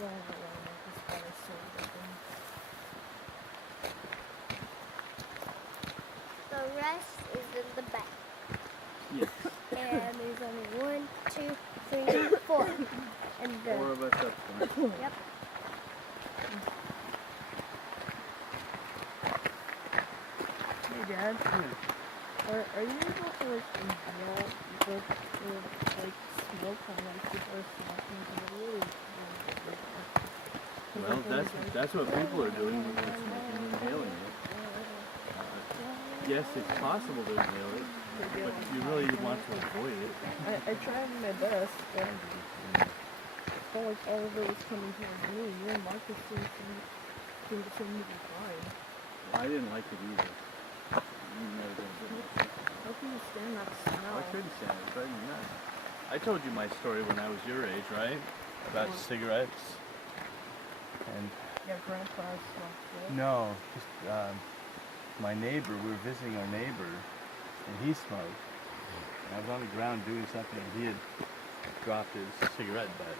long around like this by the soul. The rest is in the back. Yes. And there's only 1, 2, 3, 4. And the 4 of us up front. Yep. Hey Dad, are you able to like inhale like smoke on like people are smoking? Because it really Well, that's what people are doing when they're smoking, inhaling it. Yes, it's possible to inhale it, but you really want to avoid it. I tried my best, but I felt like all of it was coming towards me. You and Marcus seemed to be fine. Well, I didn't like it either. You never did it. How can you stand that smell? I couldn't stand it. It drove me nuts. I told you my story when I was your age, right? About cigarettes. And Yeah, Grandpa smoked it. no, just my neighbor. We were visiting our neighbor, and he smoked. And I was on the ground doing something, and he had dropped his cigarette butt.